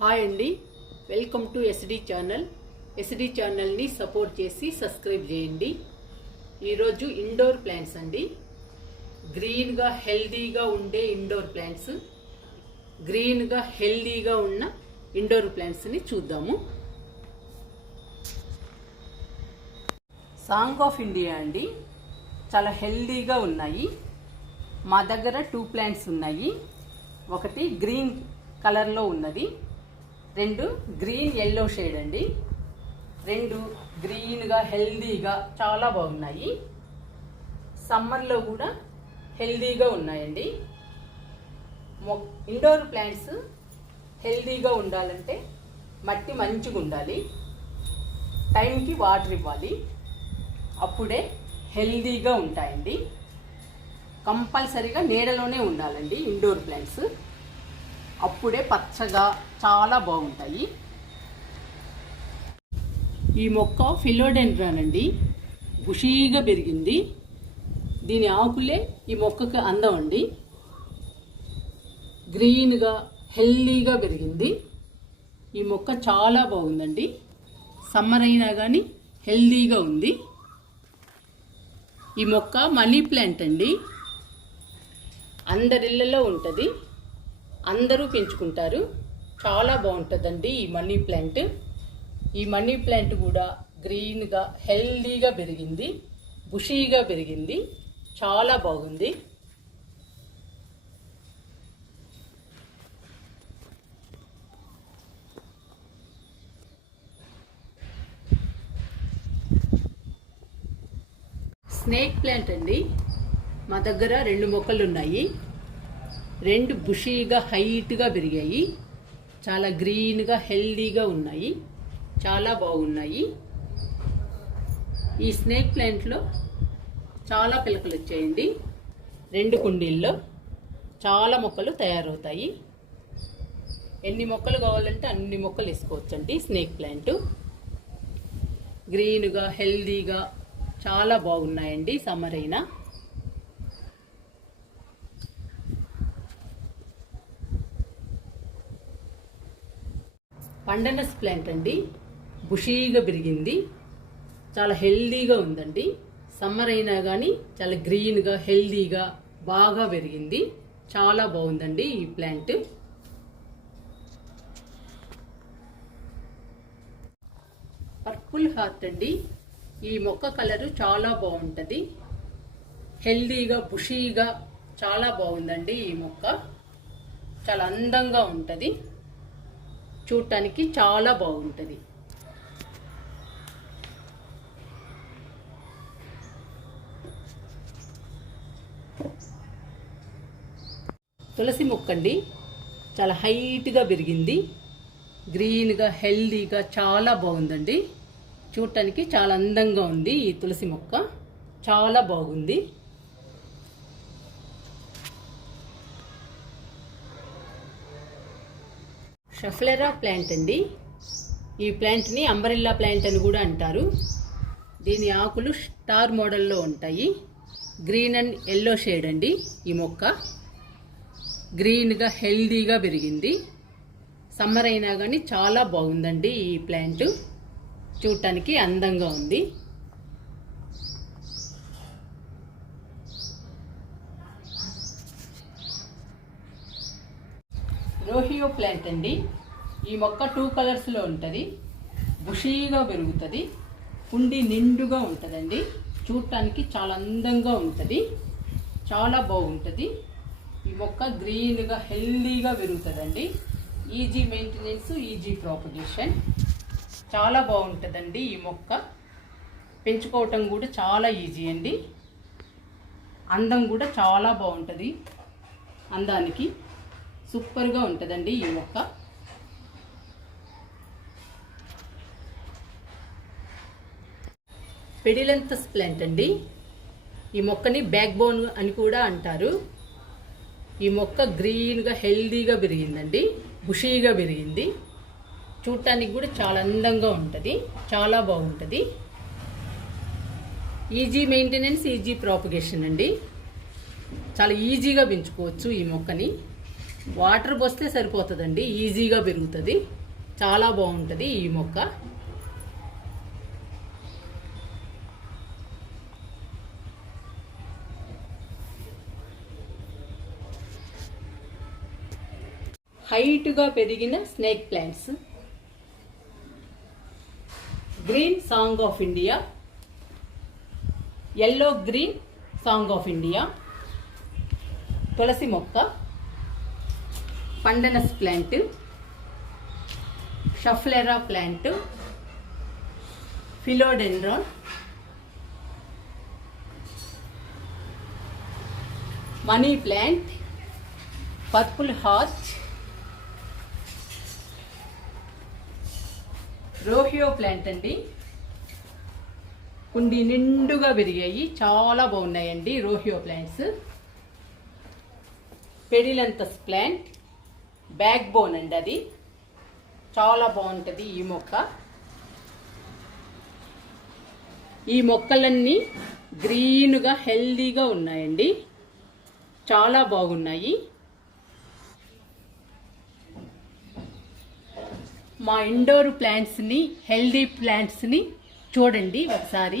Hi అండి, welcome to SD channel. SD ఛానల్ని support చేసి సబ్స్క్రైబ్ చేయండి. ఈరోజు ఇండోర్ ప్లాంట్స్ అండి. గ్రీన్గా హెల్దీగా ఉండే ఇండోర్ ప్లాంట్స్, గ్రీన్గా హెల్దీగా ఉన్న ఇండోర్ ప్లాంట్స్ని చూద్దాము. సాంగ్ ఆఫ్ ఇండియా అండి, చాలా హెల్దీగా ఉన్నాయి. మా దగ్గర 2 ప్లాంట్స్ ఉన్నాయి. ఒకటి గ్రీన్ కలర్లో ఉన్నది, 2 గ్రీన్ ఎల్లో షేడ్ అండి. 2 గ్రీన్గా హెల్దీగా చాలా బాగున్నాయి. సమ్మర్లో కూడా హెల్దీగా ఉన్నాయండి. ఇండోర్ ప్లాంట్స్ హెల్దీగా ఉండాలంటే మట్టి మంచిగా ఉండాలి, టైంకి వాటర్ ఇవ్వాలి, అప్పుడే హెల్దీగా ఉంటాయండి. కంపల్సరీగా నీడలోనే ఉండాలండి ఇండోర్ ప్లాంట్స్, అప్పుడే పచ్చగా చాలా బాగుంటాయి. ఈ మొక్క ఫిలోడెండ్రాన్ అండి, బుషీగా పెరిగింది. దీని ఆకులే ఈ మొక్కకి అందం అండి. గ్రీన్గా హెల్దీగా పెరిగింది. ఈ మొక్క చాలా బాగుందండి. సమ్మర్ అయినా కానీ హెల్దీగా ఉంది. ఈ మొక్క మనీ ప్లాంట్ అండి, అందరిళ్ళలో ఉంటుంది, అందరూ పెంచుకుంటారు. చాలా బాగుంటుందండి ఈ మనీ ప్లాంట్. ఈ మనీ ప్లాంట్ కూడా గ్రీన్గా హెల్దీగా పెరిగింది, బుషీగా పెరిగింది, చాలా బాగుంది. స్నేక్ ప్లాంట్ అండి, మా దగ్గర 2 మొక్కలు ఉన్నాయి. 2 బుషీగా హైట్గా పెరిగాయి, చాలా గ్రీన్గా హెల్దీగా ఉన్నాయి, చాలా బాగున్నాయి. ఈ స్నేక్ ప్లాంట్లో చాలా పిలకలు వచ్చాయండి. 2 కుండీల్లో చాలా మొక్కలు తయారవుతాయి. ఎన్ని మొక్కలు కావాలంటే అన్ని మొక్కలు వేసుకోవచ్చండి. స్నేక్ ప్లాంట్ గ్రీన్గా హెల్దీగా చాలా బాగున్నాయండి. సమ్మర్ అయినా పండనస్ ప్లాంట్ అండి, బుషీగా పెరిగింది, చాలా హెల్దీగా ఉందండి. సమ్మర్ అయినా కానీ చాలా గ్రీన్గా హెల్దీగా బాగా పెరిగింది, చాలా బాగుందండి ఈ ప్లాంట్. పర్పుల్ హార్ట్ అండి, ఈ మొక్క కలరు చాలా బాగుంటుంది, హెల్దీగా బుషీగా చాలా బాగుందండి. ఈ మొక్క చాలా అందంగా ఉంటుంది, చూడటానికి చాలా బాగుంటుంది. తులసి మొక్క అండి, చాలా హైట్గా పెరిగింది, గ్రీన్గా హెల్దీగా చాలా బాగుందండి. చూడటానికి చాలా అందంగా ఉంది. ఈ తులసి మొక్క చాలా బాగుంది. షఫ్లెరా ప్లాంట్ అండి, ఈ ప్లాంట్ని అంబరెల్లా ప్లాంట్ అని కూడా అంటారు. దీని ఆకులు స్టార్ మోడల్లో ఉంటాయి. గ్రీన్ అండ్ ఎల్లో షేడ్ అండి. ఈ మొక్క గ్రీన్గా హెల్దీగా పెరిగింది. సమ్మర్ అయినా కానీ చాలా బాగుందండి ఈ ప్లాంట్, చూడటానికి అందంగా ఉంది. రోహియో ప్లాంట్ అండి, ఈ మొక్క 2 కలర్స్లో ఉంటుంది, బుషీగా పెరుగుతుంది, కుండి నిండుగా ఉంటుందండి. చూడటానికి చాలా అందంగా ఉంటుంది, చాలా బాగుంటుంది. ఈ మొక్క గ్రీన్గా హెల్దీగా పెరుగుతుందండి. ఈజీ మెయింటెనెన్స్, ఈజీ ప్రాపగేషన్, చాలా బాగుంటుందండి. ఈ మొక్క పెంచుకోవటం కూడా చాలా ఈజీ అండి. అందం కూడా చాలా బాగుంటుంది, అందానికి సూపర్గా ఉంటుందండి ఈ మొక్క. పెడిలంతస్ ప్లాంట్ అండి, ఈ మొక్కని బ్యాక్ బోన్ అని కూడా అంటారు. ఈ మొక్క గ్రీన్గా హెల్దీగా పెరిగిందండి, బుషీగా పెరిగింది, చూడటానికి కూడా చాలా అందంగా ఉంటుంది, చాలా బాగుంటుంది. ఈజీ మెయింటెనెన్స్, ఈజీ ప్రాపగేషన్ అండి, చాలా ఈజీగా పెంచుకోవచ్చు ఈ మొక్కని. వాటర్ పోస్తే సరిపోతుందండి, ఈజీగా పెరుగుతుంది, చాలా బాగుంటుంది ఈ మొక్క. హైట్గా పెరిగిన snake plants. Green song of India, yellow green song of India, తులసి మొక్క, pandanus plant, schefflera plant, philodendron, money plant, purple heart, rhoeo plant అండి. కుండి నిండుగా పెరిగాయి, చాలా బాగున్నాయండి rhoeo plants. Pedilanthus plant, back bone అండి, అది చాలా బాగుంటుంది ఈ మొక్క. ఈ మొక్కలన్నీ గ్రీన్గా హెల్దీగా ఉన్నాయండి, చాలా బాగున్నాయి. మా ఇండోర్ ప్లాంట్స్ని, హెల్దీ ప్లాంట్స్ని చూడండి ఒకసారి.